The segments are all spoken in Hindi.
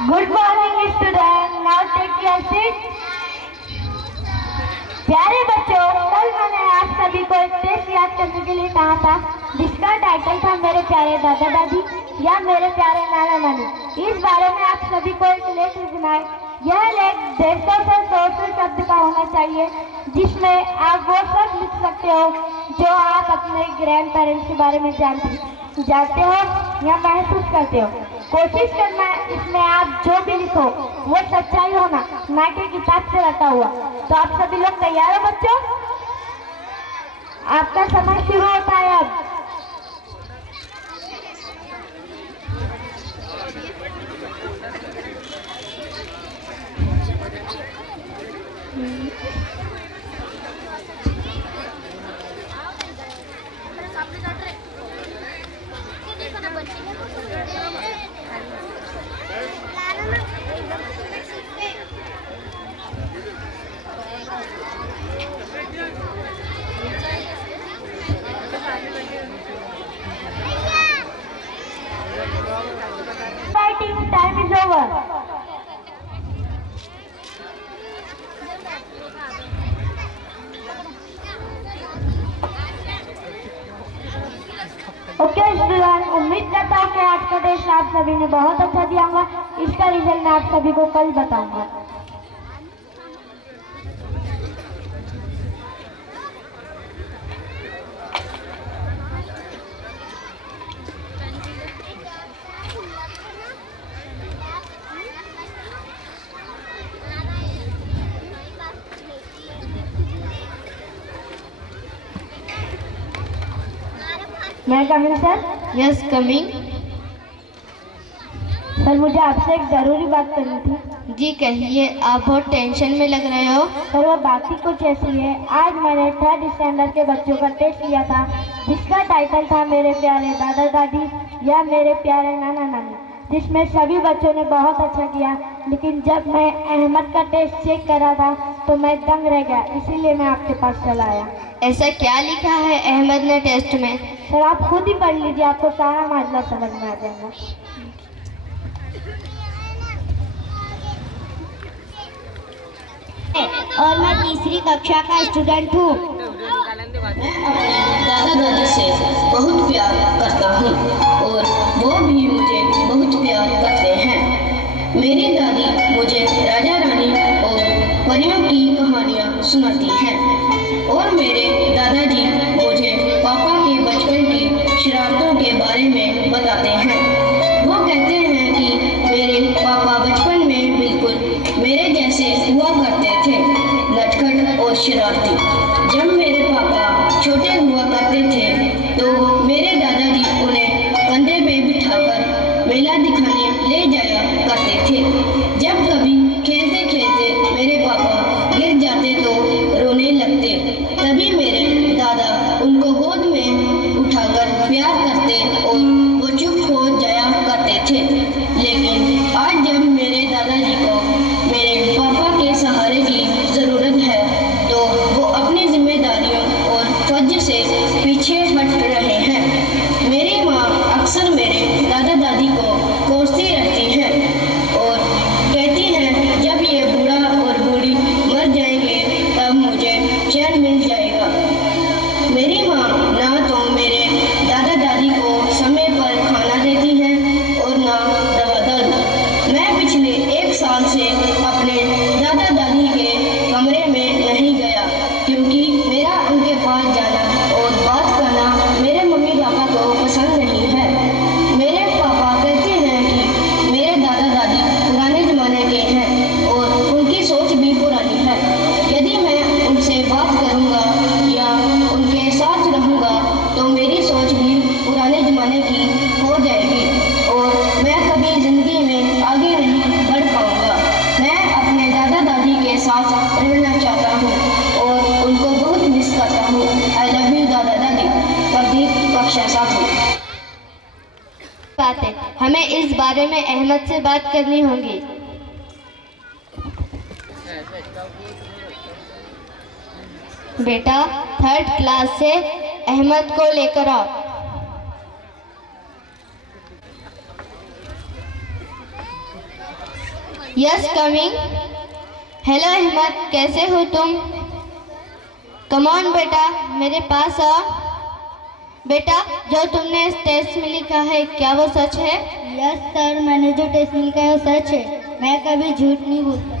Good morning student, now take your seat. प्यारे बच्चों, कल मैंने आप सभी को एक टेस्ट याद करने के लिए कहा था जिसका टाइटल था मेरे प्यारे दादा दादी या मेरे प्यारे नाना नानी। इस बारे में आप सभी को एक लेख लिखना है। यह लेख 150 से 200 शब्द का होना चाहिए जिसमें आप वो सब लिख सकते हो जो आप अपने ग्रैंड पेरेंट्स के बारे में जानते हो या महसूस करते हो। कोशिश करना इसमें आप जो भी लिखो वो सच्चाई होना, ना कि किताब से रटा हुआ। तो आप सभी लोग तैयार हो बच्चों? आपका समय शुरू होता है अब। Fighting time is over. Okay student, उम्मीद करता हूँ कि आज का टेस्ट आप सभी ने बहुत अच्छा दिया होगा। इसका रिजल्ट मैं आप सभी को कल बताऊंगा। मैं coming sir? Yes coming. Sir मुझे आपसे एक जरूरी बात करनी थी। जी कहिए, आप बहुत टेंशन में लग रहे हो। सर वो बात ही कुछ ऐसी है। आज मैंने 3rd स्टैंडर्ड के बच्चों का टेस्ट लिया था जिसका टाइटल था मेरे प्यारे दादा दादी या मेरे प्यारे नाना नानी, जिसमें सभी बच्चों ने बहुत अच्छा किया। लेकिन जब मैं अहमद का टेस्ट चेक कर रहा था तो मैं दंग रह गया, इसीलिए मैं आपके पास चला आया। ऐसा क्या लिखा है अहमद ने टेस्ट में? सर आप खुद ही पढ़ लीजिए, आपको सारा मामला समझ में आ जाएगा। और मैं तीसरी कक्षा का स्टूडेंट हूँ। दादा दादी से बहुत प्यार करता हूँ और वो भी मुझे बहुत प्यार करते हैं। मेरी दादी मुझे राजा रानी और परियों की कहानियाँ सुनाती हैं और मेरे दादाजी मुझे पापा के बचपन की शरारतों के बारे में बताते हैं। वो कहते हैं कि मेरे पापा बचपन में बिल्कुल मेरे जैसे हुआ करते थे, नटखट और शरारती। जब मेरे पापा छोटे हुआ करते थे तो मेरे दादाजी उन्हें कंधे पे बिठाकर मेला दिखाने ले जाया करते थे। जब कभी खेलते खेलते मेरे पापा गिर जाते तो रोने लगते, तभी मेरे दादा उनको गोद में उठाकर प्यार करते और वो चुप हो जाया करते थे। लेकिन आज जब मेरे दादाजी को मेरे पापा के सहारे की ज़रूरत है तो वो अपनी जिम्मेदारियों और फर्ज से पीछे हट रहे हैं। मेरी माँ अक्सर मेरे दादा दादी को कोसती रहती है और कहती है जब ये बूढ़ा और बूढ़ी मर जाएंगे तब मुझे चैन मिल जाएगा। मेरी माँ ना तो मेरे दादा दादी को समय पर खाना देती है और ना दवा दारू। मैं पिछले 1 साल से अपने दादा दादी के कमरे में नहीं गया क्योंकि मेरा उनके पास जाना और बात करना मेरे मम्मी पापा को पसंद नहीं है। मेरे पापा कहते हैं कि मेरे दादा दादी पुराने ज़माने के हैं और उनकी सोच भी पुरानी है। यदि मैं उनसे बात करूँगा या उनके साथ रहूँगा तो मेरी सोच भी पुराने ज़माने की हो जाएगी और मैं कभी ज़िंदगी में आगे नहीं बढ़ पाऊँगा। मैं अपने दादा दादी के साथ रहना चाहता हूँ और उनको बहुत मिस करता हूँ। आई लव यू दादा दादी। प्रदीप, कक्षा 7। बात है, हमें इस बारे में अहमद से बात करनी होगी। बेटा 3rd क्लास से अहमद को लेकर आओ। Yes coming. हेलो अहमद, कैसे हो तुम? कम ऑन बेटा, मेरे पास आ। बेटा, जो तुमने इस टेस्ट में लिखा है क्या वो सच है? यस सर, मैंने जो टेस्ट में लिखा है वो सच है। मैं कभी झूठ नहीं बोलता।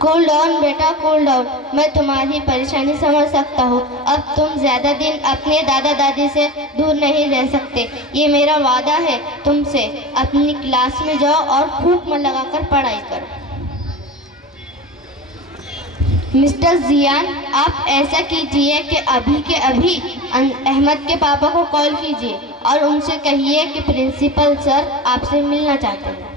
कूल डाउन बेटा, कूल डाउन। मैं तुम्हारी परेशानी समझ सकता हूँ। अब तुम ज़्यादा दिन अपने दादा दादी से दूर नहीं रह सकते। ये मेरा वादा है तुमसे। अपनी क्लास में जाओ और खूब मन लगाकर पढ़ाई करो। मिस्टर जियान, आप ऐसा कीजिए कि अभी के अभी अहमद के पापा को कॉल कीजिए और उनसे कहिए कि प्रिंसिपल सर आपसे मिलना चाहते हैं।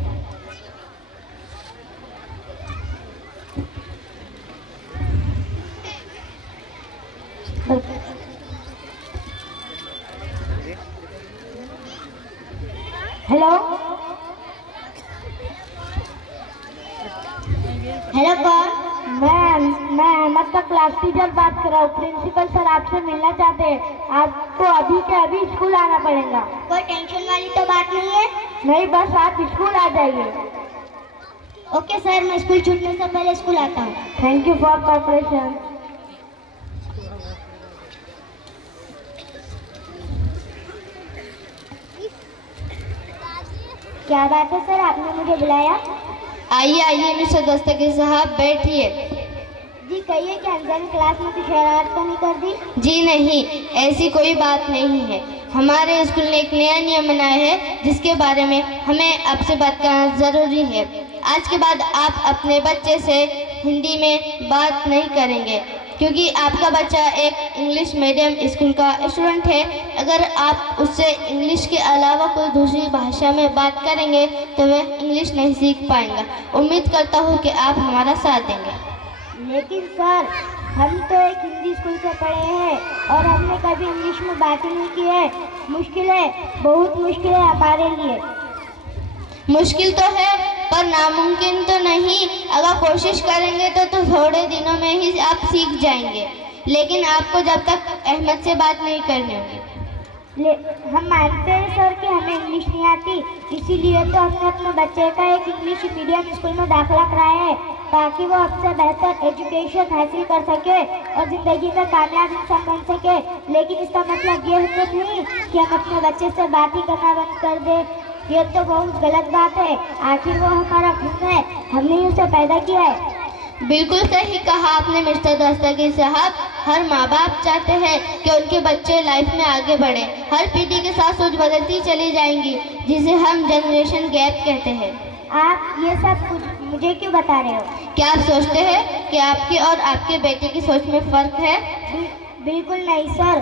हेलो हेलो कौन? मैं अहमद का क्लास टीचर बात कर रहा हूँ। प्रिंसिपल सर आपसे मिलना चाहते हैं। आपको अभी के अभी स्कूल आना पड़ेगा। कोई टेंशन वाली तो बात नहीं है। नहीं, बस आप स्कूल आ जाइए। ओके सर, मैं स्कूल छूटने से पहले स्कूल आता हूँ। Thank you for cooperation. क्या बात है सर, आपने मुझे बुलाया? आइए आइए मिस्टर दस्तगीर साहब, बैठिए। जी कहिए कि अंजन क्लास में कुछ शरारत तो नहीं कर दी? जी नहीं, ऐसी कोई बात नहीं है। हमारे स्कूल ने एक नया नियम बनाया है जिसके बारे में हमें आपसे बात करना ज़रूरी है। आज के बाद आप अपने बच्चे से हिंदी में बात नहीं करेंगे क्योंकि आपका बच्चा एक इंग्लिश मीडियम स्कूल का स्टूडेंट है। अगर आप उससे इंग्लिश के अलावा कोई दूसरी भाषा में बात करेंगे तो वह इंग्लिश नहीं सीख पाएगा। उम्मीद करता हूँ कि आप हमारा साथ देंगे। लेकिन सर, हम तो एक हिंदी स्कूल से पढ़े हैं और हमने कभी इंग्लिश में बात ही नहीं की है। मुश्किल है, बहुत मुश्किल है हमारे लिए। मुश्किल तो है पर नामुमकिन तो नहीं। अगर कोशिश करेंगे तो थोड़े दिनों में ही आप सीख जाएंगे। लेकिन आपको जब तक अहमद से बात नहीं करनी होगी। हम मानते हैं सर कि हमें इंग्लिश नहीं आती, इसीलिए तो हमने अपने बच्चे का एक इंग्लिश मीडियम स्कूल में दाखिला कराया है ताकि वो हमसे बेहतर एजुकेशन हासिल कर सके और ज़िंदगी में कामयाब इंसान बन सके। लेकिन इसका मतलब ये तो नहीं कि हम अपने बच्चे से बात ही करना बंद कर दें। ये तो बहुत गलत बात है। आखिर वो हमारा खून है, हमने ही उसे पैदा किया है। बिल्कुल सही कहा आपने मिस्टर दस्तगीर साहब। हर माँ बाप चाहते हैं कि उनके बच्चे लाइफ में आगे बढ़े। हर पीढ़ी के साथ सोच बदलती चली जाएंगी जिसे हम जनरेशन गैप कहते हैं। आप ये सब कुछ मुझे क्यों बता रहे हो? क्या आप सोचते हैं कि आपकी और आपके बेटे की सोच में फ़र्क है? बिल्कुल नहीं सर।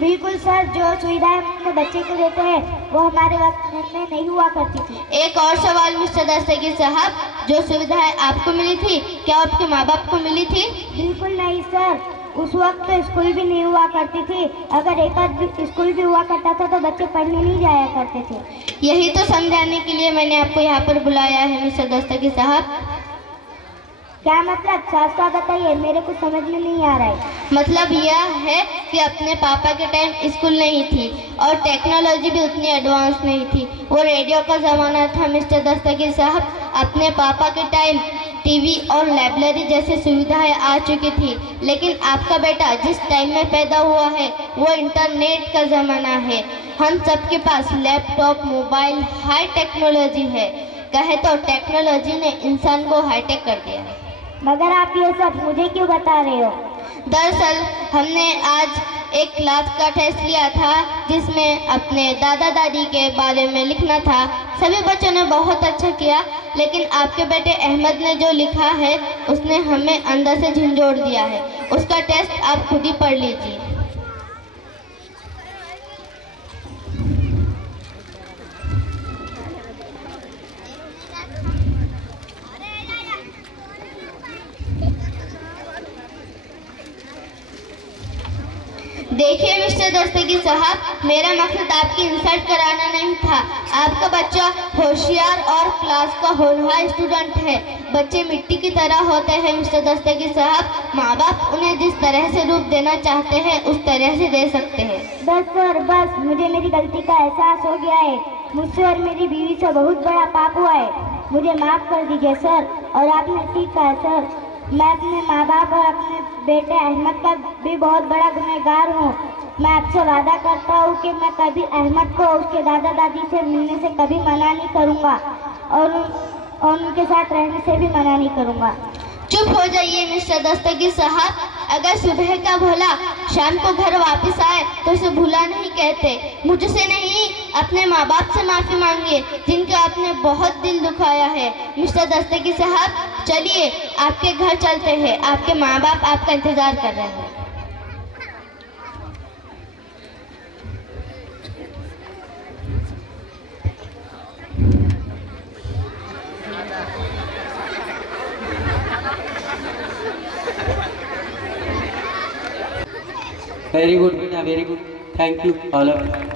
बिल्कुल सर, जो सुविधाएं हम अपने बच्चे को देते हैं वो हमारे वक्त में नहीं हुआ करती थी। एक और सवाल मिस्टर दस्तगीर साहब, जो सुविधाएं आपको मिली थी क्या आपके माँ बाप को मिली थी? बिल्कुल नहीं सर, उस वक्त तो स्कूल भी नहीं हुआ करती थी। अगर एक आध स्कूल भी हुआ करता था तो बच्चे पढ़ने नहीं जाया करते थे। यही तो समझाने के लिए मैंने आपको यहाँ पर बुलाया है मिस्टर दस्तगीर साहब। क्या मतलब? साफ साफ बताइए, मेरे को समझ में नहीं आ रहा है। मतलब यह है कि अपने पापा के टाइम स्कूल नहीं थी और टेक्नोलॉजी भी उतनी एडवांस नहीं थी। वो रेडियो का ज़माना था मिस्टर दस्तगीर साहब। अपने पापा के टाइम टीवी और लाइब्रेरी जैसी सुविधाएं आ चुकी थी। लेकिन आपका बेटा जिस टाइम में पैदा हुआ है वो इंटरनेट का ज़माना है। हम सबके पास लैपटॉप, मोबाइल, हाई टेक्नोलॉजी है। कहे तो टेक्नोलॉजी ने इंसान को हाईटेक कर दिया है। मगर आप ये सब मुझे क्यों बता रहे हो? दरअसल हमने आज एक क्लास का टेस्ट लिया था जिसमें अपने दादा दादी के बारे में लिखना था। सभी बच्चों ने बहुत अच्छा किया, लेकिन आपके बेटे अहमद ने जो लिखा है उसने हमें अंदर से झंझोड़ दिया है। उसका टेस्ट आप खुद ही पढ़ लीजिए। देखिए मिस्टर दस्तगीर साहब, मेरा मकसद आपकी इंसल्ट कराना नहीं था। आपका बच्चा होशियार और क्लास का होनहार स्टूडेंट है। बच्चे मिट्टी की तरह होते हैं मिस्टर दस्तगीर साहब। माँ बाप उन्हें जिस तरह से रूप देना चाहते हैं उस तरह से दे सकते हैं। बस सर, बस मुझे मेरी गलती का एहसास हो गया है। मुझसे और मेरी बीवी से बहुत बड़ा पाप हुआ है, मुझे माफ़ कर दीजिए सर। और आपने ठीक कहा सर, मैं अपने माँ बाप और अपने बेटे अहमद का भी बहुत बड़ा गुनहगार हूँ। मैं आपसे वादा करता हूँ कि मैं कभी अहमद को उसके दादा दादी से मिलने से कभी मना नहीं करूँगा और उनके साथ रहने से भी मना नहीं करूँगा। चुप हो जाइए मिस्टर दस्तगीर साहब। अगर सुबह का भोला शाम को घर वापस आए तो उसे भूला नहीं कहते। मुझसे नहीं, अपने माँ बाप से माफ़ी मांगिए जिनका आपने बहुत दिल दुखाया है। मिस्टर दस्तगीर साहब, चलिए आपके घर चलते हैं, आपके माँ बाप आपका इंतज़ार कर रहे हैं। Very good, Meena, very good. Thank you, all of you.